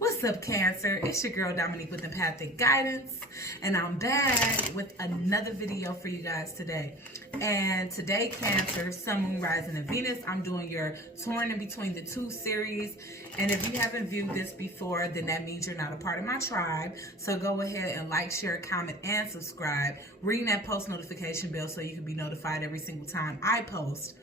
What's up, Cancer? It's your girl Dominique with Empathic Guidance, and I'm back with another video for you guys today. And today, Cancer, Sun, Moon, Rising, and Venus, I'm doing your Torn in Between the Two series. And if you haven't viewed this before, then that means you're not a part of my tribe. So go ahead and like, share, comment, and subscribe. Ring that post notification bell so you can be notified every single time I post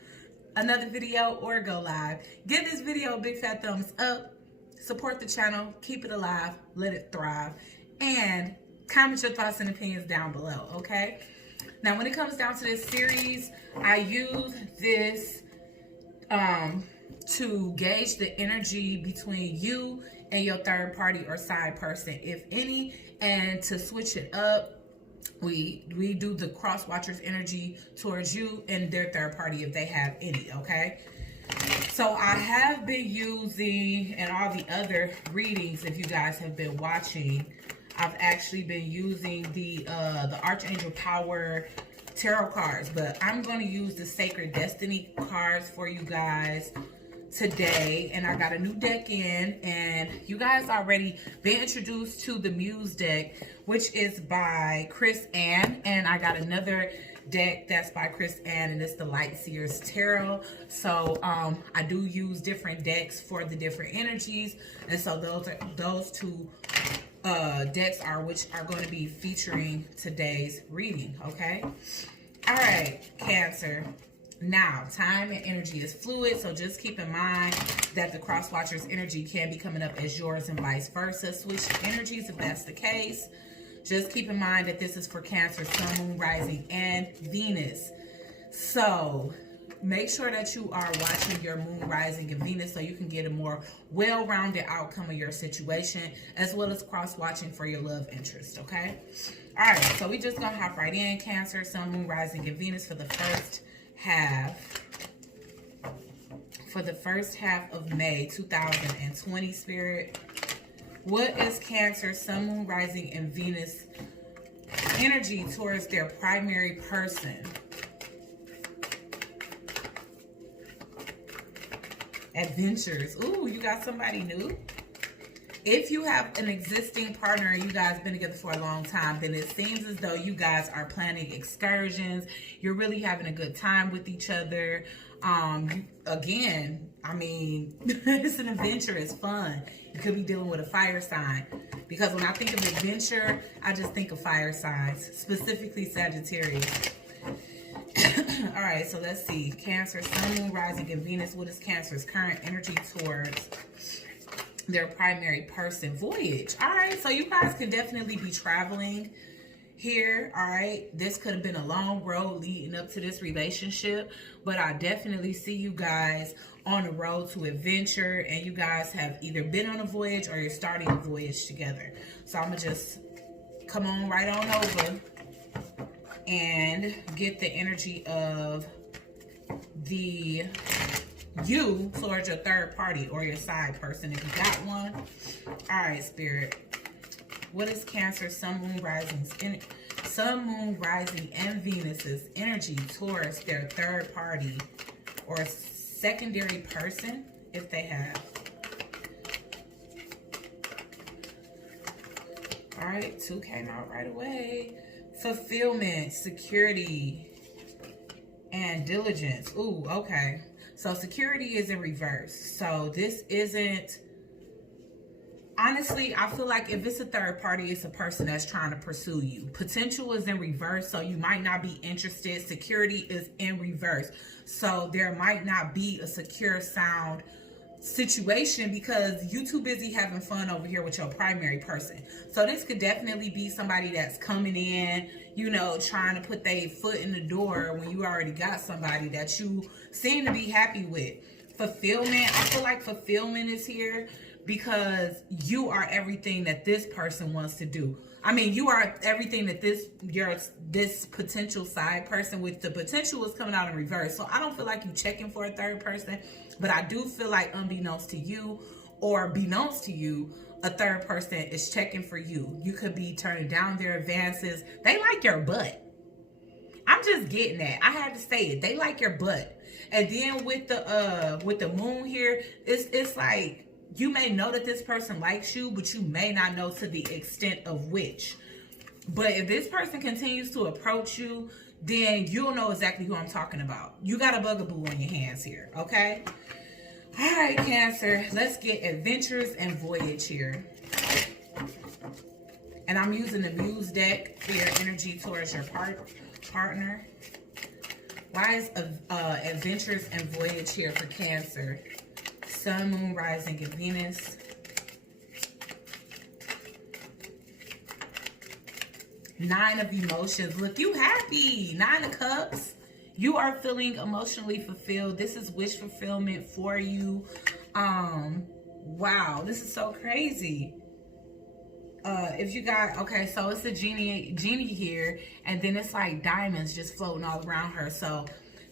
another video or go live. Give this video a big fat thumbs up. Support the channel, keep it alive, let it thrive, and comment your thoughts and opinions down below, okay? Now, when it comes down to this series, I use this to gauge the energy between you and your third party or side person, if any, and to switch it up, we do the cross watchers energy towards you and their third party if they have any, okay? So I have been using, and all the other readings, if you guys have been watching, I've actually been using the Archangel Power tarot cards, but I'm going to use the Sacred Destiny cards for you guys today. And I got a new deck in, and you guys already been introduced to the Muse deck, which is by Chris Ann, and I got another deck that's by Chris Ann, and it's the Light Seers Tarot. So I do use different decks for the different energies, and so those two decks are which are going to be featuring today's reading. Okay, all right, Cancer. Now, time and energy is fluid, so just keep in mind that the cross watchers energy can be coming up as yours and vice versa. Switch energies if that's the case. Just keep in mind that this is for Cancer, Sun, Moon, Rising, and Venus. So make sure that you are watching your Moon, Rising, and Venus so you can get a more well-rounded outcome of your situation, as well as cross-watching for your love interest, okay? All right, so we just gonna hop right in. Cancer, Sun, Moon, Rising, and Venus for the first half. For the first half of May 2020, Spirit. What is Cancer, Sun, Moon, Rising, and Venus energy towards their primary person? Adventures. Ooh, you got somebody new. If you have an existing partner and you guys been together for a long time, then it seems as though you guys are planning excursions. You're really having a good time with each other. Again, I mean, it's an adventure. It's fun. You could be dealing with a fire sign, because when I think of adventure, I just think of fire signs, specifically Sagittarius. All right, so let's see. Cancer, Sun, Moon, Rising, and Venus. What is Cancer's current energy towards their primary person? Voyage. All right, so you guys can definitely be traveling here. All right, this could have been a long road leading up to this relationship, but I definitely see you guys on the road to adventure, and you guys have either been on a voyage or you're starting a voyage together. So I'm gonna just come on right on over and get the energy of the you towards your third party or your side person if you got one. All right, Spirit. What is Cancer, Sun, Moon, Rising, and Venus's energy towards their third party or secondary person if they have? All right, 2 came out right away. Fulfillment, security, and diligence. Ooh, okay. So security is in reverse. So this isn't, honestly, I feel like if it's a third party, it's a person that's trying to pursue you. Potential is in reverse, so you might not be interested. Security is in reverse. So there might not be a secure, sound situation because you too busy having fun over here with your primary person. So this could definitely be somebody that's coming in, you know, trying to put their foot in the door when you already got somebody that you seem to be happy with. Fulfillment, I feel like fulfillment is here because you are everything that this person wants to do. I mean, you are everything that this potential side person, with the potential is coming out in reverse. So I don't feel like you checking for a third person, but I do feel like unbeknownst to you or beknownst to you, a third person is checking for you. You could be turning down their advances. They like your butt. I'm just getting that. I had to say it. They like your butt. And then with the moon here, it's like you may know that this person likes you, but you may not know to the extent of which. But if this person continues to approach you, then you'll know exactly who I'm talking about. You got a bugaboo on your hands here, okay? All right, Cancer, let's get adventures and voyage here. And I'm using the Muse deck for your energy towards your partner. Why is adventures and voyage here for Cancer? Sun, Moon, Rising, and Venus. Nine of Emotions. Look, you happy. Nine of Cups. You are feeling emotionally fulfilled. This is wish fulfillment for you. Wow, this is so crazy. If you got, okay, so it's a genie here, and then it's like diamonds just floating all around her. So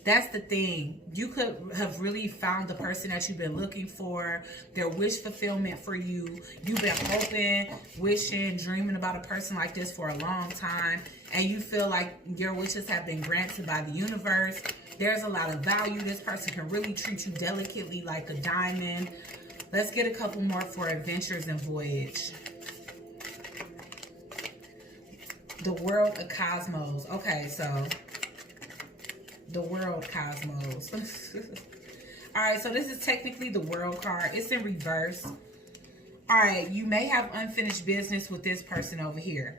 that's the thing. You could have really found the person that you've been looking for. Their wish fulfillment for you. You've been hoping, wishing, dreaming about a person like this for a long time, and you feel like your wishes have been granted by the universe. There's a lot of value. This person can really treat you delicately like a diamond. Let's get a couple more for adventures and voyage. The World of Cosmos. Okay, so the World Cosmos. All right, so this is technically the World card. It's in reverse. All right, you may have unfinished business with this person over here.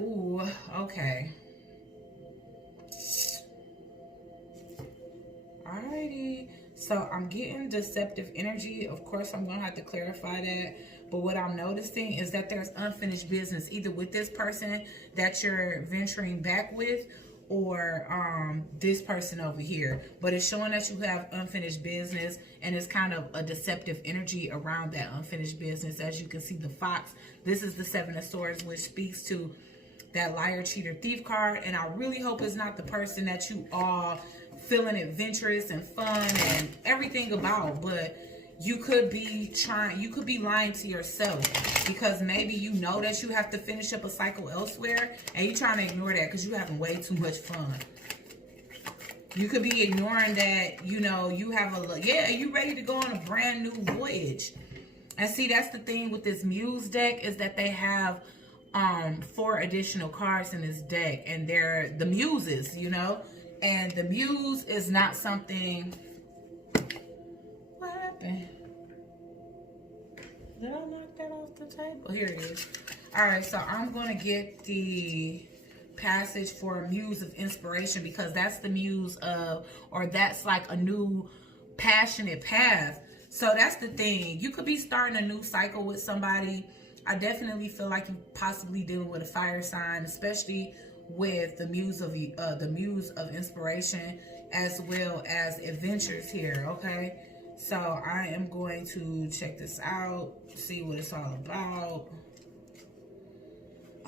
Ooh, okay. Alrighty. So I'm getting deceptive energy. Of course, I'm going to have to clarify that. But what I'm noticing is that there's unfinished business either with this person that you're venturing back with, or this person over here. But it's showing that you have unfinished business, and it's kind of a deceptive energy around that unfinished business. As you can see, the fox, this is the Seven of Swords, which speaks to that liar, cheater, thief card. And I really hope it's not the person that you are feeling adventurous and fun and everything about, but you could be lying to yourself, because maybe you know that you have to finish up a cycle elsewhere, and you're trying to ignore that because you're having way too much fun. You could be ignoring that, you know, you have you ready to go on a brand new voyage. And see, that's the thing with this Muse deck, is that they have 4 additional cards in this deck, and they're the Muses, you know, and the Muse is not something. What happened? Did I knock that off the table? Oh, here it is. All right, so I'm going to get the passage for Muse of Inspiration, because that's the muse of, or that's like a new passionate path. So that's the thing. You could be starting a new cycle with somebody. I definitely feel like you're possibly dealing with a fire sign, especially with the Muse of Inspiration, as well as adventures here, okay? So I am going to check this out, see what it's all about.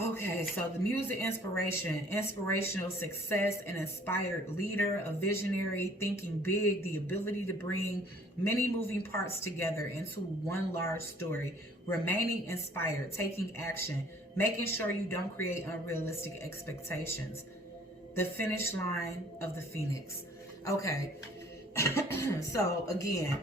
Okay, so the Muse of Inspiration, inspirational success, an inspired leader, a visionary, thinking big, the ability to bring many moving parts together into one large story, remaining inspired, taking action, making sure you don't create unrealistic expectations. The finish line of the Phoenix. Okay. So again,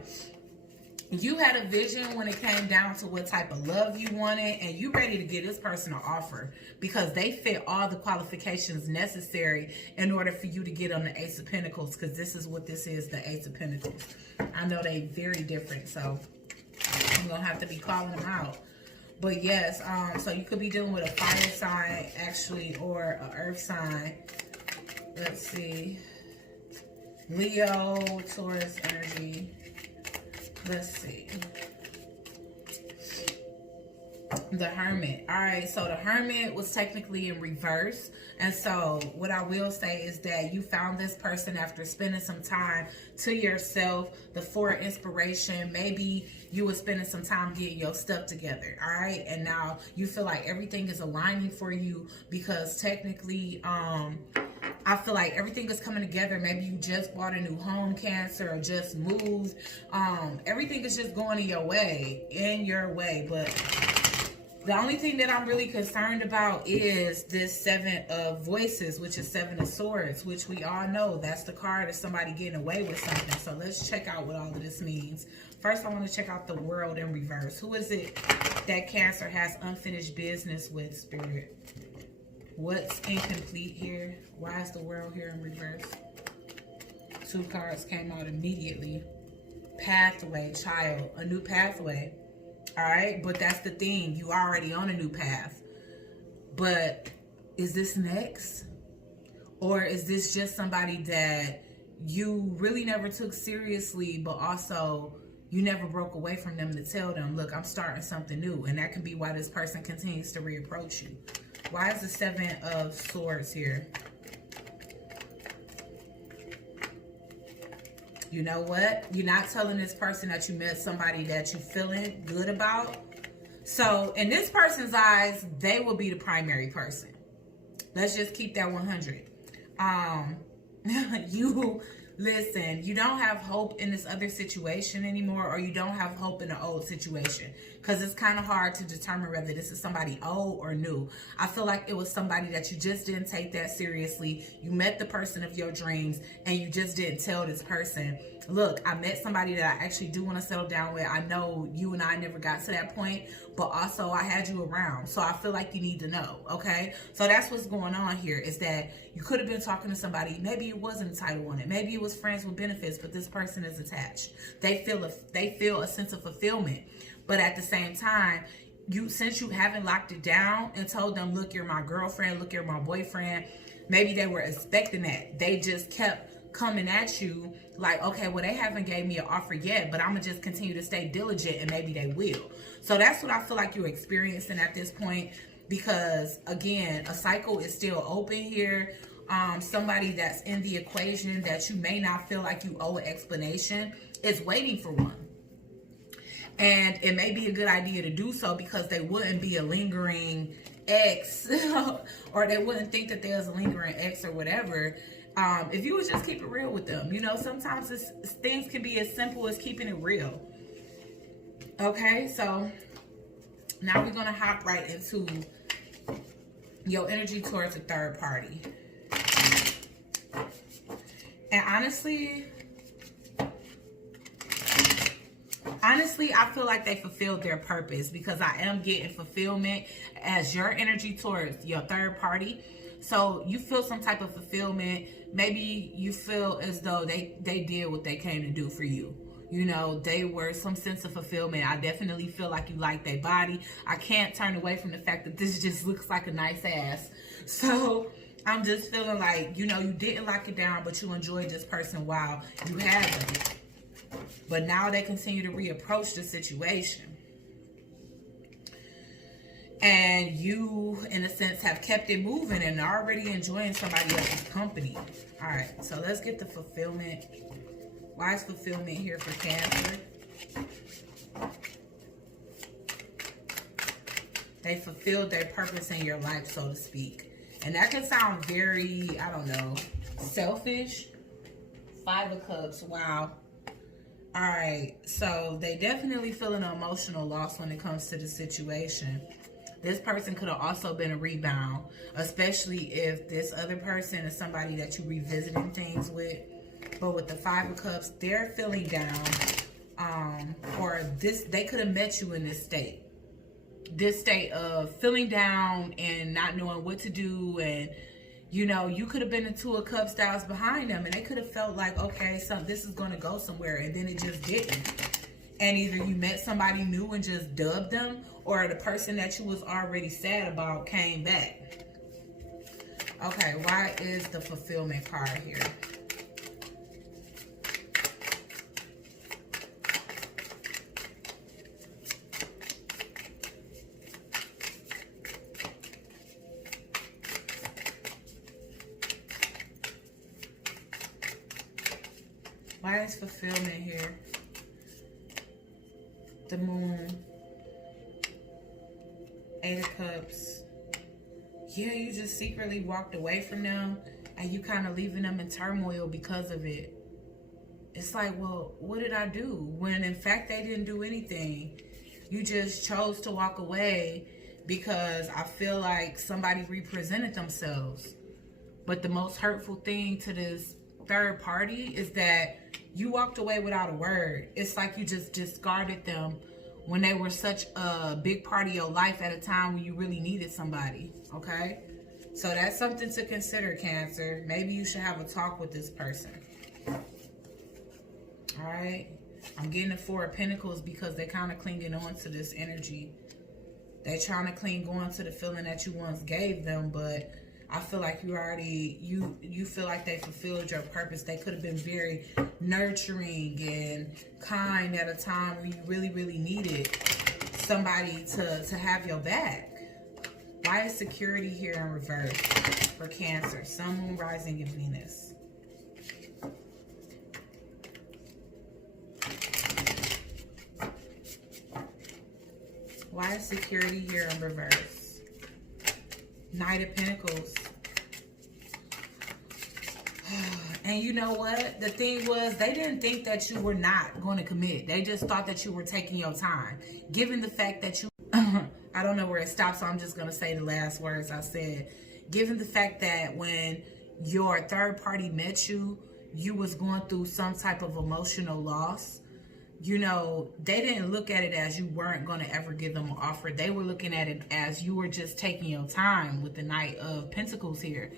you had a vision when it came down to what type of love you wanted, and you ready to give this person an offer because they fit all the qualifications necessary in order for you to get on the Ace of Pentacles, because this is what this is, the Ace of Pentacles. I know they very different, so I'm gonna have to be calling them out. But yes, so you could be dealing with a fire sign actually, or an earth sign. Let's see. Leo, Taurus energy. Let's see. The Hermit. All right, so the Hermit was technically in reverse. And so what I will say is that you found this person after spending some time to yourself. The Four of Inspiration. Maybe you were spending some time getting your stuff together. All right, and now you feel like everything is aligning for you, because technically, I feel like everything is coming together. Maybe you just bought a new home, Cancer, or just moved. Everything is just going in your way. But the only thing that I'm really concerned about is this Seven of Voices, which is Seven of Swords, which we all know that's the card of somebody getting away with something. So let's check out what all of this means First, I want to check out the world in reverse. Who is it that Cancer has unfinished business with, Spirit? What's incomplete here? Why is the world here in reverse? 2 cards came out immediately. Pathway, child, a new pathway. All right, but that's the thing. You already on a new path. But is this next? Or is this just somebody that you really never took seriously, but also you never broke away from them to tell them, look, I'm starting something new. And that can be why this person continues to reapproach you. Why is the 7 of Swords here? You know what? You're not telling this person that you met somebody that you're feeling good about. So in this person's eyes, they will be the primary person. Let's just keep that 100. Listen, you don't have hope in this other situation anymore, or you don't have hope in the old situation, because it's kind of hard to determine whether this is somebody old or new. I feel like it was somebody that you just didn't take that seriously. You met the person of your dreams and you just didn't tell this person, look, I met somebody that I actually do want to settle down with. I know you and I never got to that point, but also I had you around. So I feel like you need to know, okay? So that's what's going on here, is that you could have been talking to somebody. Maybe it wasn't a title on it. Maybe it was friends with benefits, but this person is attached. They feel a sense of fulfillment. But at the same time, since you haven't locked it down and told them, look, you're my girlfriend, look, you're my boyfriend, maybe they were expecting that. They just kept coming at you like, okay, well, they haven't gave me an offer yet, but I'm gonna just continue to stay diligent and maybe they will. So that's what I feel like you're experiencing at this point, because again, a cycle is still open here. Somebody that's in the equation that you may not feel like you owe an explanation is waiting for one. And it may be a good idea to do so, because they wouldn't be a lingering ex or they wouldn't think that there's a lingering ex or whatever. If you would just keep it real with them. You know, sometimes things can be as simple as keeping it real. Okay, so now we're going to hop right into your energy towards a third party. And honestly, I feel like they fulfilled their purpose, because I am getting fulfillment as your energy towards your third party. So you feel some type of fulfillment. Maybe you feel as though they did what they came to do for you. You know, they were some sense of fulfillment. I definitely feel like you like their body. I can't turn away from the fact that this just looks like a nice ass. So I'm just feeling like, you know, you didn't lock it down, but you enjoyed this person while you had them. But now they continue to reapproach the situation. And you, in a sense, have kept it moving and are already enjoying somebody else's company. All right, so let's get the fulfillment. Why is fulfillment here for Cancer? They fulfilled their purpose in your life, so to speak. And that can sound very, I don't know, selfish. 5 of Cups, wow. All right, so they definitely feel an emotional loss when it comes to the situation. This person could have also been a rebound, especially if this other person is somebody that you're revisiting things with. But with the 5 of Cups, they're feeling down. They could have met you in this state. This state of feeling down and not knowing what to do. And, you know, you could have been the 2 of Cups styles behind them. And they could have felt like, okay, this is going to go somewhere. And then it just didn't. And either you met somebody new and just dubbed them, or the person that you was already sad about came back. Okay, why is the fulfillment card here? Why is fulfillment here? The Moon. 8 of Cups. Yeah, you just secretly walked away from them and you kind of leaving them in turmoil because of it. It's like, well, what did I do? When in fact they didn't do anything. You just chose to walk away because I feel like somebody represented themselves. But the most hurtful thing to this third party is that You walked away without a word. It's like you just discarded them when they were such a big part of your life at a time when you really needed somebody, okay? So that's something to consider, Cancer. Maybe you should have a talk with this person. All right? I'm getting the Four of Pentacles because they're kind of clinging on to this energy. They're trying to cling on to the feeling that you once gave them, but I feel like you already, you feel like they fulfilled your purpose. They could have been very nurturing and kind at a time when you really, really needed somebody to have your back. Why is security here in reverse for Cancer? Sun, Moon, Rising, and Venus. Why is security here in reverse? Knight of Pentacles. And you know what? The thing was, they didn't think that you were not going to commit. They just thought that you were taking your time. Given the fact that you... I don't know where it stops, so I'm just going to say the last words I said. Given the fact that when your third party met you, you was going through some type of emotional loss. You know, they didn't look at it as you weren't going to ever give them an offer. They were looking at it as you were just taking your time with the Knight of Pentacles here.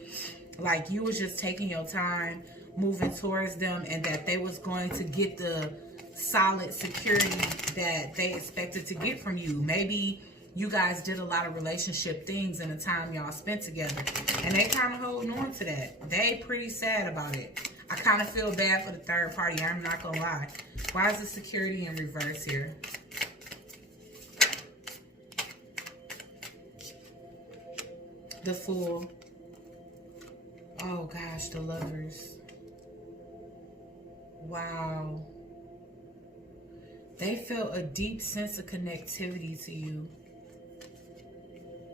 Like you was just taking your time moving towards them, and that they was going to get the solid security that they expected to get from you. Maybe you guys did a lot of relationship things in the time y'all spent together, and they kind of holding on to that. They pretty sad about it. I kind of feel bad for the third party. I'm not going to lie. Why is the security in reverse here? The Fool. Oh, gosh, the Lovers. Wow. They felt a deep sense of connectivity to you.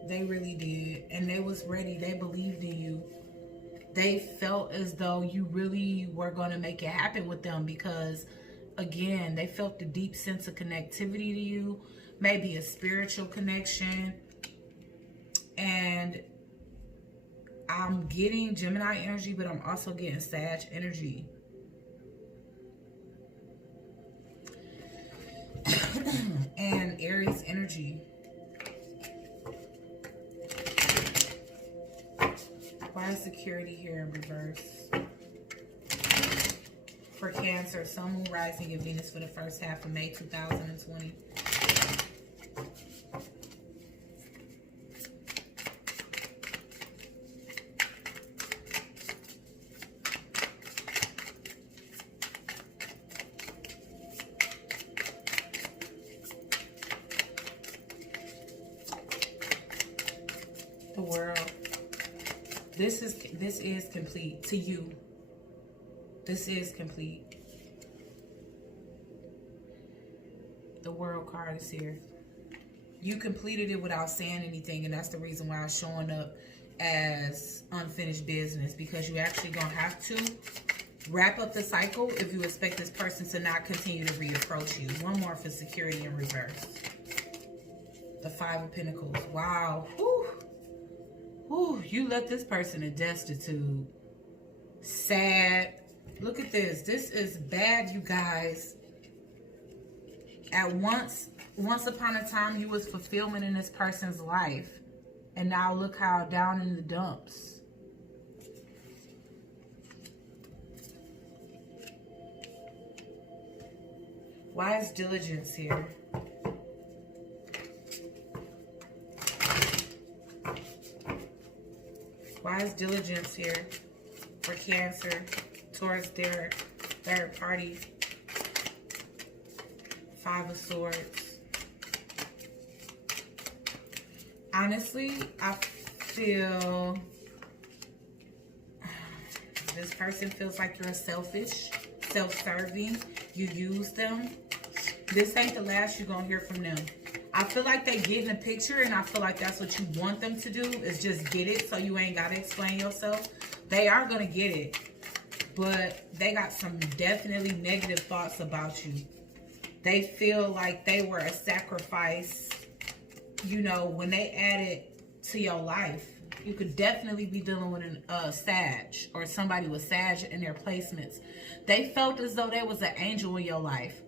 They really did. And they was ready. They believed in you. They felt as though you really were going to make it happen with them because, again, they felt the deep sense of connectivity to you, maybe a spiritual connection. And I'm getting Gemini energy, but I'm also getting Sag energy. And Aries energy. Why is security here in reverse? For Cancer, Sun, Moon, Rising, and Venus for the first half of May 2020. The World. This is complete to you. This is complete. The World card is here. You completed it without saying anything, and that's the reason why it's showing up as unfinished business, because you actually gonna have to wrap up the cycle if you expect this person to not continue to reapproach you. One more for security in reverse. The Five of Pentacles. Wow. Whew. Whew. You left this person in destitute. Sad. Look at this. This is bad, you guys. At once upon a time, you was fulfillment in this person's life. And now look how down in the dumps. Why is diligence here? Why is diligence here for Cancer towards their third party? Five of Swords. Honestly, I feel this person feels like you're selfish, self-serving. You use them. This ain't the last you're going to hear from them. I feel like they get in the picture, and I feel like that's what you want them to do, is just get it so you ain't got to explain yourself. They are going to get it, but they got some definitely negative thoughts about you. They feel like they were a sacrifice, you know, when they added to your life. You could definitely be dealing with a Sag or somebody with Sag in their placements. They felt as though there was an angel in your life.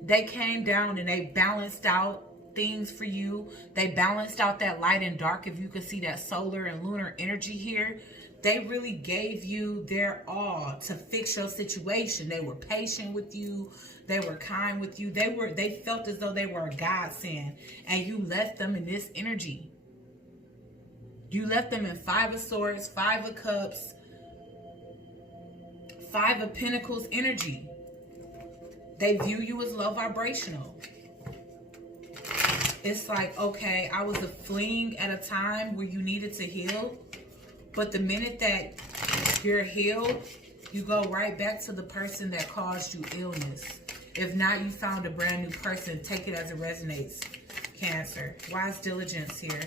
They came down and they balanced out things for you. They balanced out that light and dark. If you could see that solar and lunar energy here, they really gave you their all to fix your situation. They were patient with you. They were kind with you. They felt as though they were a godsend, and you left them in this energy. You left them in 5 of Swords, 5 of Cups, 5 of Pentacles energy. They view you as low vibrational. It's like, okay, I was a fling at a time where you needed to heal. But the minute that you're healed, you go right back to the person that caused you illness. If not, you found a brand new person. Take it as it resonates, Cancer. Wise diligence here.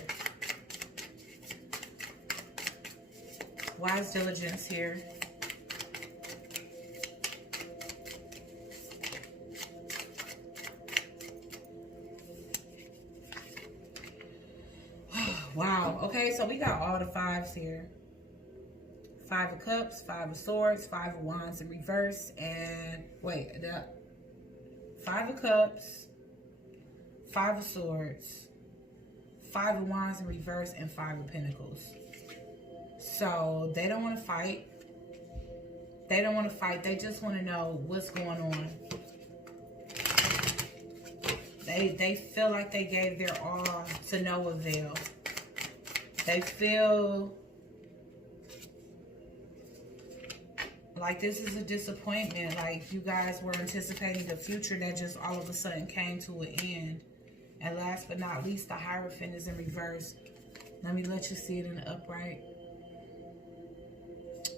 Wise diligence here. Wow. Okay, so we got all the 5s here. 5 of Cups, 5 of Swords, 5 of Wands in reverse, and wait, 5 of Cups, 5 of Swords, 5 of Wands in reverse, and 5 of Pentacles. So they don't want to fight. They don't want to fight. They just want to know what's going on. They feel like they gave their all to no avail. They feel like this is a disappointment. Like you guys were anticipating the future that just all of a sudden came to an end. And last but not least, the Hierophant is in reverse. Let me let you see it in the upright.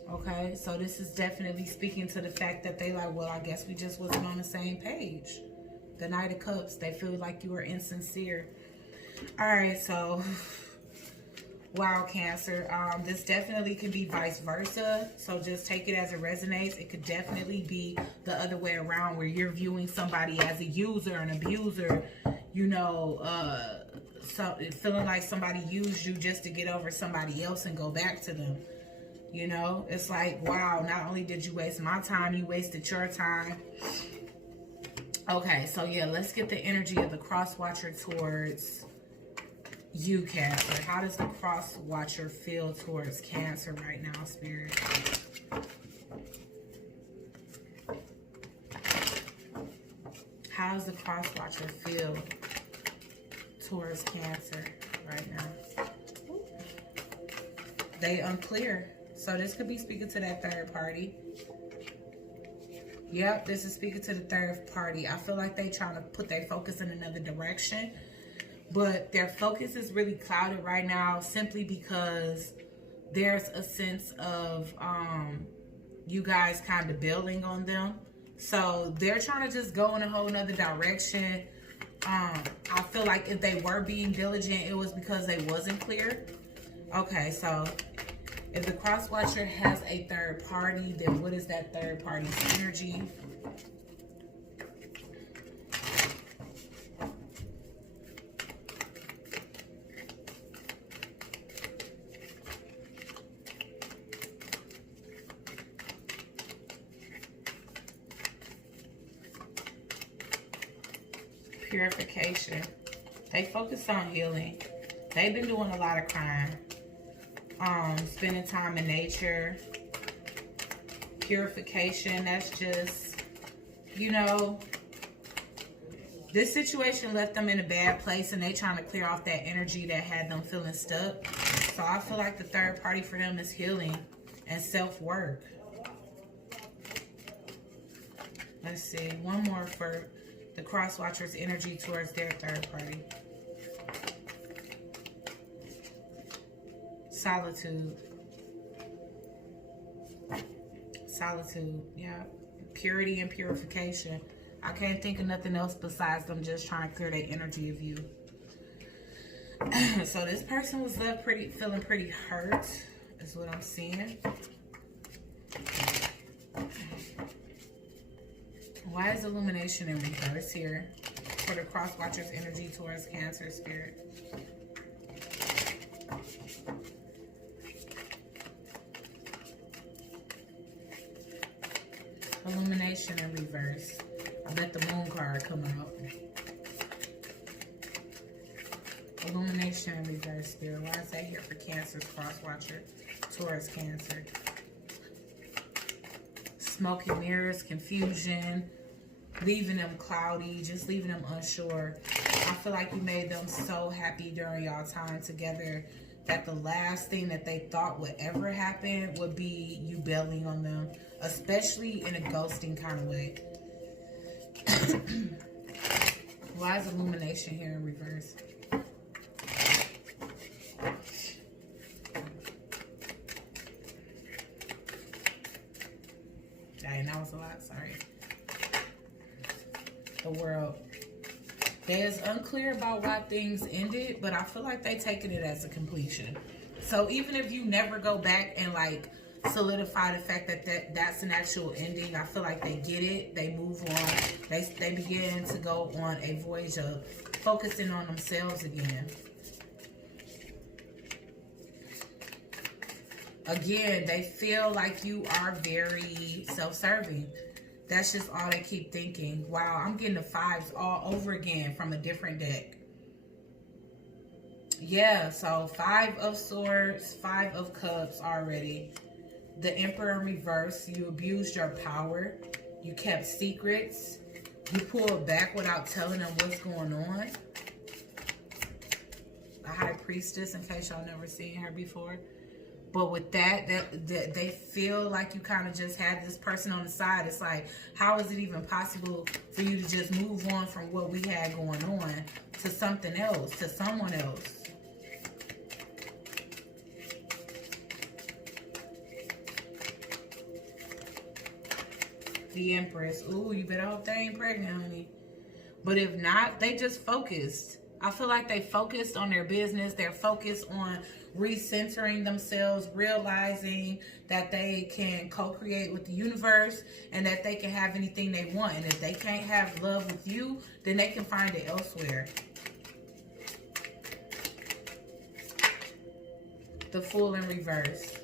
Okay, so this is definitely speaking to the fact that they like, well, I guess we just wasn't on the same page. The Knight of Cups, they feel like you were insincere. All right, so wow, Cancer. This definitely can be vice versa. So just take it as it resonates. It could definitely be the other way around where you're viewing somebody as a user, an abuser, you know, so feeling like somebody used you just to get over somebody else and go back to them. You know, it's like, wow, not only did you waste my time, you wasted your time. Okay, so yeah, let's get the energy of the cross watcher towards you, Cancer. How does the cross watcher feel towards Cancer right now, Spirit? How does the cross watcher feel towards Cancer right now? They unclear. So this could be speaking to that third party. Yep, this is speaking to the third party. I feel like they trying to put their focus in another direction. But their focus is really clouded right now simply because there's a sense of you guys kind of building on them. So they're trying to just go in a whole nother direction. I feel like if they were being diligent, it was because they wasn't clear. Okay, so if the cross watcher has a third party, then what is that third party's energy? Purification. They focus on healing. They've been doing a lot of crime. Spending time in nature. Purification. That's just, you know, this situation left them in a bad place and they trying to clear off that energy that had them feeling stuck. So I feel like the third party for them is healing and self-work. Let's see. One more for the cross watcher's energy towards their third party. Solitude. Solitude, yeah. Purity and purification. I can't think of nothing else besides them just trying to clear their energy of you. So this person was left feeling pretty hurt, is what I'm seeing. Why is illumination in reverse here for the cross watcher's energy towards Cancer, Spirit? Illumination in reverse. I bet the moon card come out. Illumination in reverse, Spirit. Why is that here for Cancer's cross watcher? Taurus, Cancer. Smoke and mirrors, confusion, leaving them cloudy, just leaving them unsure. I feel like you made them so happy during y'all time together that the last thing that they thought would ever happen would be you bailing on them, especially in a ghosting kind of way. Why is illumination here in reverse? Dang, that was a lot, sorry. The World. There's unclear about why things ended, but I feel like they taking it as a completion. So even if you never go back and like solidify the fact that that's an actual ending, I feel like they get it, they move on, they begin to go on a voyage of focusing on themselves again. Again, they feel like you are very self-serving. That's just all they keep thinking. Wow, I'm getting the fives all over again from a different deck. Yeah, so 5 of Swords, 5 of Cups already. The Emperor in reverse. You abused your power. You kept secrets. You pulled back without telling them what's going on. The High Priestess, in case y'all never seen her before. But with that, they feel like you kind of just had this person on the side. It's like, how is it even possible for you to just move on from what we had going on to something else, to someone else? The Empress. Ooh, you better hope they ain't pregnant, honey. But if not, they just focused. I feel like they focused on their business. They're focused on recentering themselves, realizing that they can co-create with the universe and that they can have anything they want. And if they can't have love with you, then they can find it elsewhere. The Fool in reverse.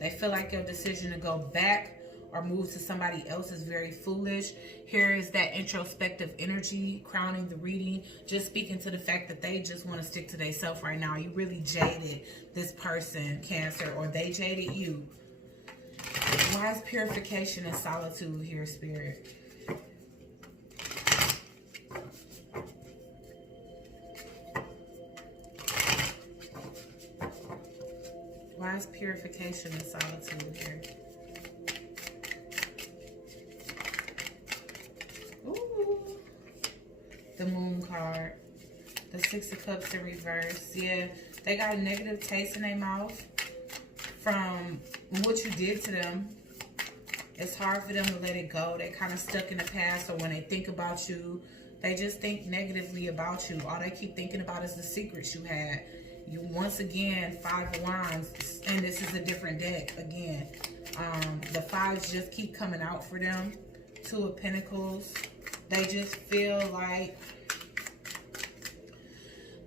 They feel like your decision to go back or move to somebody else is very foolish. Here is that introspective energy crowning the reading, just speaking to the fact that they just want to stick to themselves right now. You really jaded this person, Cancer, or they jaded you. Why is purification and solitude here, Spirit? Why is purification and solitude here? The Moon card. The Six of Cups in reverse. Yeah, they got a negative taste in their mouth from what you did to them. It's hard for them to let it go. They're kind of stuck in the past, or when they think about you, they just think negatively about you. All they keep thinking about is the secrets you had. You, once again, 5 of Wands, and this is a different deck again. The 5s just keep coming out for them. 2 of Pentacles. They just feel like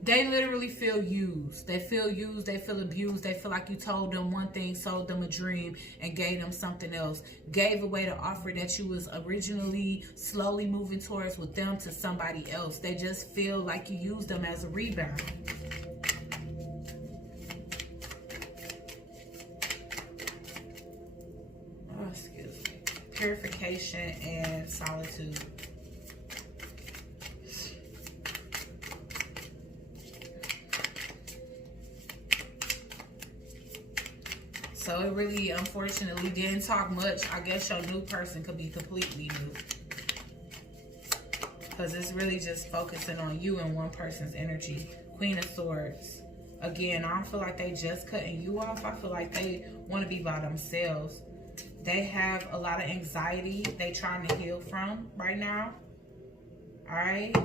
they literally feel used. They feel used. They feel abused. They feel like you told them one thing, sold them a dream, and gave them something else. Gave away the offer that you was originally slowly moving towards with them to somebody else. They just feel like you used them as a rebound. Oh, excuse me. Purification and solitude. So it really, unfortunately, didn't talk much. I guess your new person could be completely new. Because it's really just focusing on you and one person's energy. Queen of Swords. Again, I don't feel like they just cutting you off. I feel like they want to be by themselves. They have a lot of anxiety they trying to heal from right now. Alright?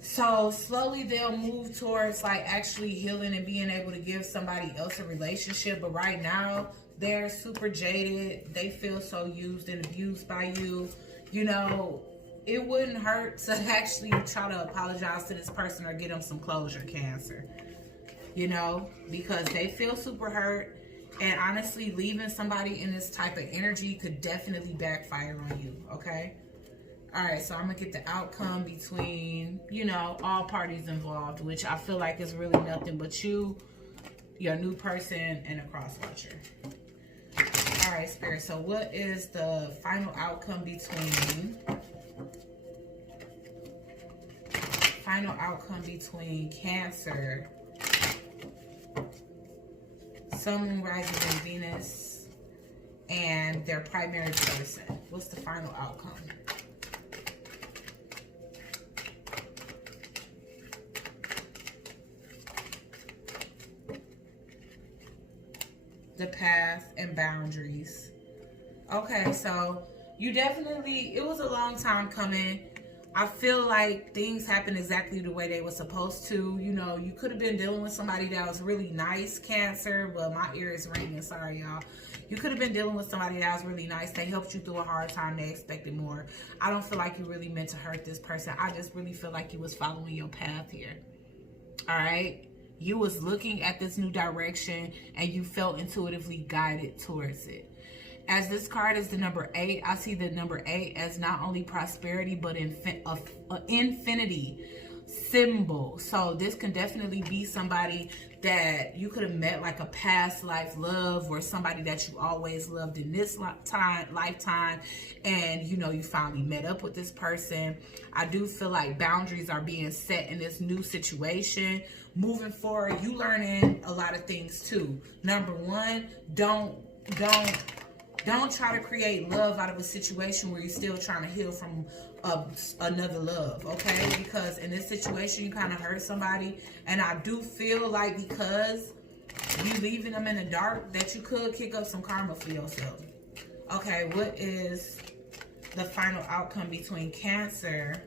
So slowly they'll move towards like actually healing and being able to give somebody else a relationship. But right now, they're super jaded. They feel so used and abused by you. You know, it wouldn't hurt to actually try to apologize to this person or get them some closure, Cancer. You know, because they feel super hurt. And honestly, leaving somebody in this type of energy could definitely backfire on you, okay? All right, so I'm going to get the outcome between, you know, all parties involved, which I feel like is really nothing but you, your new person, and a cross-watcher. All right, Spirit, so what is the final outcome between Cancer, Sun, Moon, Rising, and Venus, and their primary person? What's the final outcome? The path and boundaries. Okay, so you definitely, it was a long time coming. I feel like things happened exactly the way they were supposed to. You know, you could have been dealing with somebody that was really nice, Cancer. Well, my ear is ringing. Sorry, y'all. You could have been dealing with somebody that was really nice. They helped you through a hard time. They expected more. I don't feel like you really meant to hurt this person. I just really feel like you was following your path here. All right? You was looking at this new direction and you felt intuitively guided towards it. As this card is the number 8, I see the number 8 as not only prosperity, but infinity symbol. So this can definitely be somebody that you could have met, like a past life love, or somebody that you always loved in this lifetime, and you know, you finally met up with this person. I do feel like boundaries are being set in this new situation. Moving forward, you learning a lot of things too. Number 1, don't try to create love out of a situation where you're still trying to heal from another love, okay? Because in this situation, you kind of hurt somebody. And I do feel like because you leaving them in the dark, that you could kick up some karma for yourself. Okay, what is the final outcome between Cancer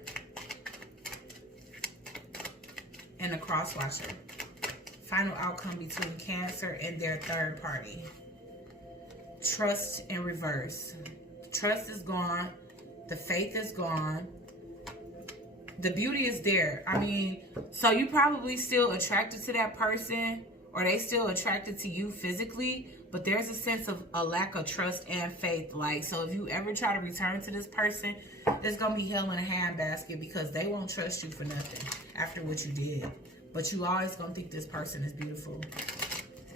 and the cross-watcher? Final outcome between Cancer and their third party. Trust in reverse. Trust is gone. The faith is gone. The beauty is there. I mean, so you probably still attracted to that person, or they still attracted to you physically, but there's a sense of a lack of trust and faith. Like, so if you ever try to return to this person, it's going to be hell in a handbasket, because they won't trust you for nothing after what you did. But you always going to think this person is beautiful.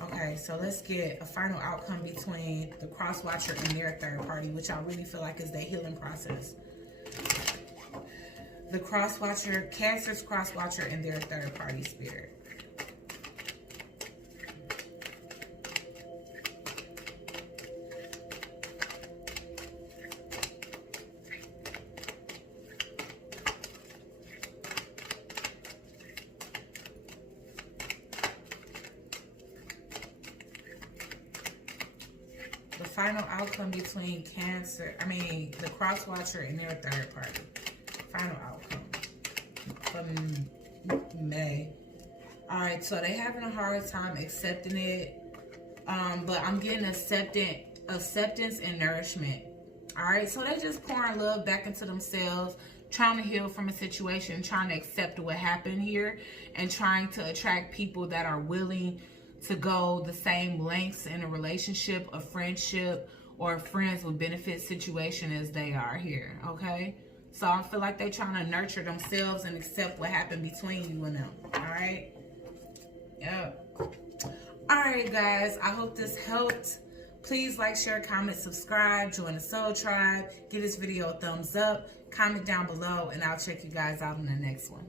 Okay, so let's get a final outcome between the cross-watcher and their third party, which I really feel like is their healing process. The cross-watcher, Cancer's cross-watcher and their third party, Spirit. The final outcome between the cross-watcher and their third party. Final outcome from May. All right, so they having a hard time accepting it, but I'm getting acceptance and nourishment. All right, so they just pouring love back into themselves, trying to heal from a situation, trying to accept what happened here, and trying to attract people that are willing to go the same lengths in a relationship, a friendship, or a friends with benefit situation as they are here, okay? So I feel like they're trying to nurture themselves and accept what happened between you and them, all right? Yep. All right, guys, I hope this helped. Please like, share, comment, subscribe, join the Soul Tribe, give this video a thumbs up, comment down below, and I'll check you guys out in the next one.